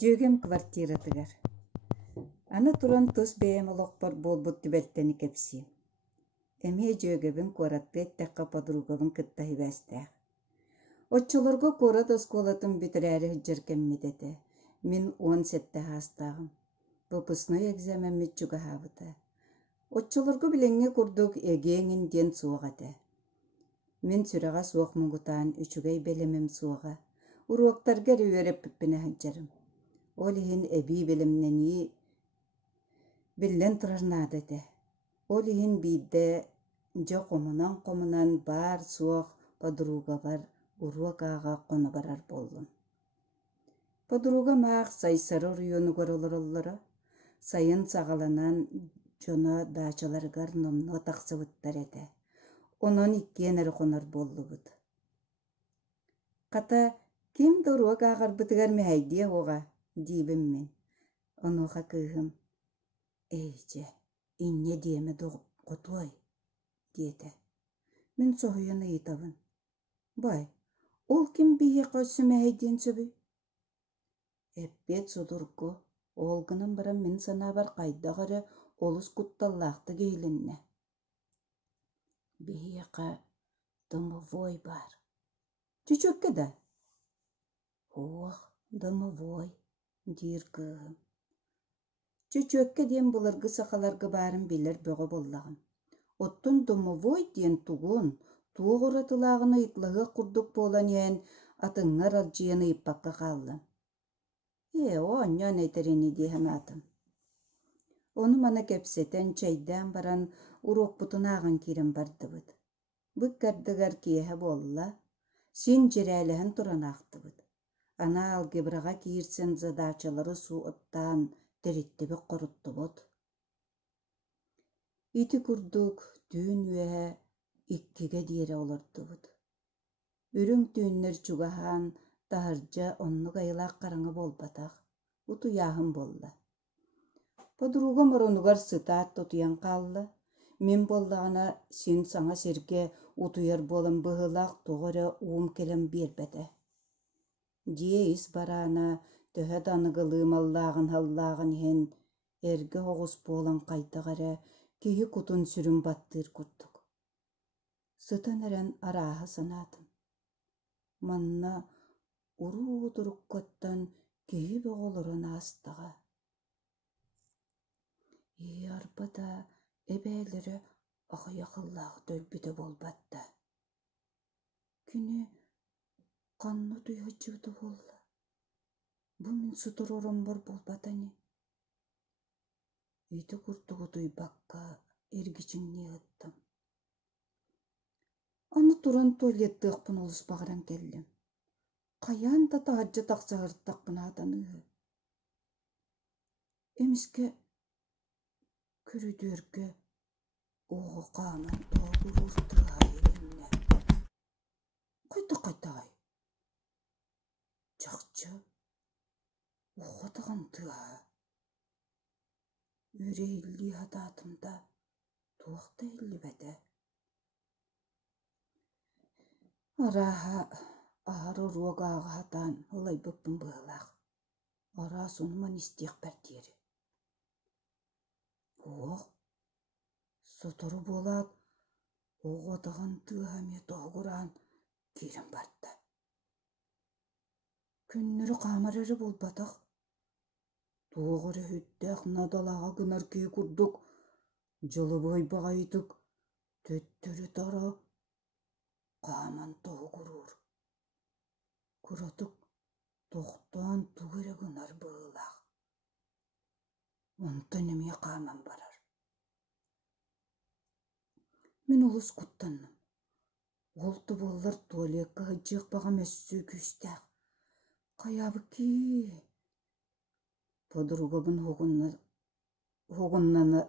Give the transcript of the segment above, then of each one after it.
Жөгем квартиратыгар. Аны туран тус бэйэм олоқпар болбут түбэлтени кепси. Эмие жөгебин куаратты эттәққа подругабын кытта хибәстәк. Отчолорго курат осколатын битерәре хыджар кеммитете. Мин 10 сетте хастағым. Выпускной экзамен митчуга хабыта. Отчолорго биленге курдук эгеңин ден суағате. Мин сүрәға суақ мұңгутан үчүгей белемем суаға. Уруактарга рүвереп пиппіне хыджарым. Олиһин эби белемнени биллен турарнаадете. Олиһин биидде жо комунан бар суох подруга бар уруакаага коно барар болдум. Подруга маак сайсары районугар олороллоро, сайын сагаланан жона даачаларгар номно тахсыбыттар эте. Онон иккиенери конор боллубут. Ката ким уруакаагар бытыгар мэхайдия ога диибим мен. Онуха кыыхым. Эйже, инне диэме готуой, диэте. Мен соһуяна ыйтабын. Бай, ол ким бие көсүмэйден сөбү? Эппет судурку, олгынан баран мен санабар кайдагары олус кутталлаакты кейлинне. Бияка домовой бар. Чүчөкке да? Ох, домовой, дир кыыхым. Чөчөкке диэн буларгы сақаларгы барын билер бөҕө боллағым. Оттун домовой диэн тугун, туох уратылаагына ытлаһыа курдук буолан иэн атыҥҥар алдьыйан ыйыппакка хааллым. Оонньоон эйтерини диэхэм атым. Ону мана кэпсэтэн чайдаан баран уруокпутун ааган киирэн бардыбыт. Бык кардыгар киэһэ буолла, син дьэрээлэһэн туранаахтыбыт. Ана алгебраға киирсен задаачалары суу оттаан териттебе коруттубут. Ити курдук түүн үөһэ иккиге диэре олордубут. Үрүң түүннэр чугаһаан таһырдьа оннук айылаах караҥа болбатах, утуяаһым болла. Подруга моронугар сытаат тутуян хаалла, мин боллаҕына син саҥа сиргэ утуйар буолан быһыылаах тоҕо уум келэн биэрбэтэ. Дьиэ ис бараана төһө даныгылыым аллааҕын халлааҕын иһэн эргэ оҕус буолан хайдаҕара киһи кутун сүрүн баттыыр курдук. Сытан эрэн арааһы санаатым. Манна уруу туруккоттон киһи бөҕөлөрөн аастаҕа. Арбата эбээлэрэ ахайахыллаах төлбүтэ болбатта. Күнү ханну туйһуччубуту болла. Бу мин сутур оромбор болбатани. Ити курдугу туйбакка эргичиңни ыттым. Аны туран туалеттыахпын олуспаҕаран келлим. Каяан да таһырдьа тахсаһыртахпын аатаныыһы. Эмиске күрүдүөргэ оҕо хааман тоогурууртыаай эмне. Кайта-кайтаай. Чахчы оҕотаҕан тыаа. Үрэйилли хатаатымда туохта иллибэтэ. Арааһа аар уруогааҕа хатаан ылайбыппын быһылаах. Араа сунуман истиэхпэр диэри. Ох, сотору буолаат оҕотаҕан тыаһа тоҕураан киирэн барда. Күннөрү хаамар эрэ болбатах. Туоҕура хүттээх надалаҕа гынар киһи курдук дьолобой баҕайытык төттөрү тара хааман тоҕурур. Куратык тохтоон тугу эрэ гынар быһыылаах. Онтон эмиэ хааман барар. Мен олус куттанным. Олту боллар туалиекка хыджыахпаҕам өссүү күстээх. Каябыки. Подругабын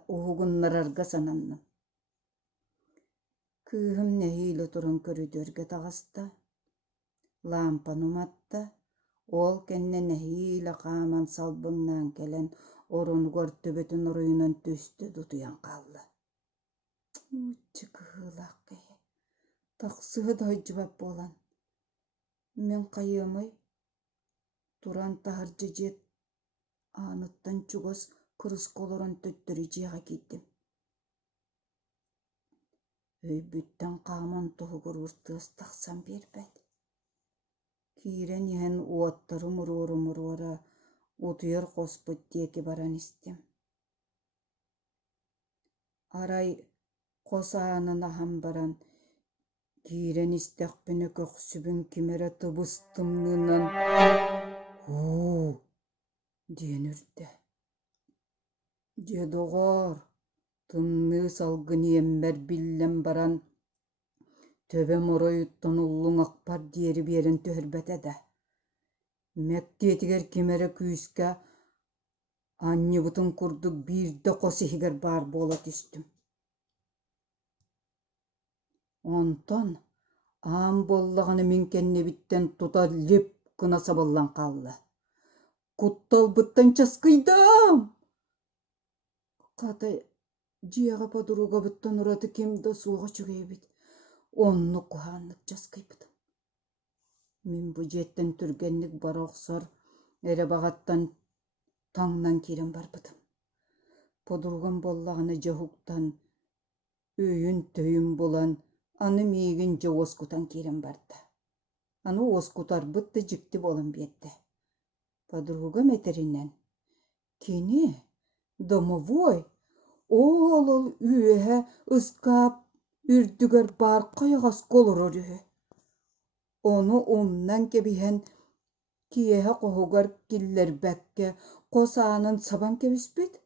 хугуннарарга сананным. Кыыһым нэһиилэ туран көрүдүөргэ таҕыста. Лампа нуматта. Ол кэннэ нэһиилэ хааман салбыңнаан келэн оронугар төбөтүн оруйунан түстө дутуян хаалла. Уччы кыһыылаах киһи. Тахсыһы да хыджыбап буолан. Мен хайыамый туран таһырдьа дьиэт Anıttan çugos kırıskoloron töttörü jiyaga gidim. Öybütten qaman tohugur urtığız taqsan berbet. Kiren yen uattarı murora utuyar qosput diyeki baran istem. Aray qosağının aham baran kiren istekbine köksübün kimere tıbыстımlığından huu diyen ürde. Jedoğor tınlığı salgın yember billen baran töbe moroyuttan ullun akpar diyeri birin töhürbete de. Mektiyetiger kimere kүйüske anni butun kurduk bir de qosihiger bar bola tüstüm. Onton ağam bollağını minkenne bitten tuta lep kına saballan qallı. Kuttal bıttan çaskıydam. Qata jiyaga paduruga bıttan uratı kimde suğa çügeyebit. Onnu kuhanlık çaskıypıdım. Min bu jetten türgenlik bar oqsor ere bağattan tаңнан kiren barpıdım. Podurgan bollağını jahuktan öyün töyün bolan anı miigin ja oskutan kiren barda. Anı oskutar bıttı jikti bolan biyette. Podurga meterinden keni domovoy oğlol üyehe ıskap ürdüger bar qaygas koloror ühe. Onu ondan kebihen kiyehe qohugar killer bekke qosağının saban kebispit.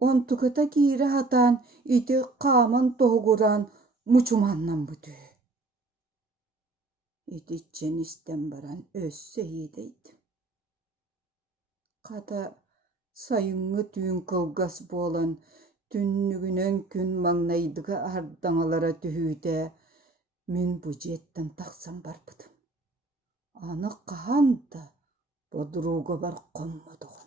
On tukata kiri hatan iti qaman tohuguran muçumannan büdü. Iti çenisten baran össe yedeydi. Qata sayıngı tüyün kılgas bolan tünnügünen kün magnaydıga ardaŋalara tühüde min bu jetten taqsan barpıdım. Ana qahan da boduruga bar qommadığı.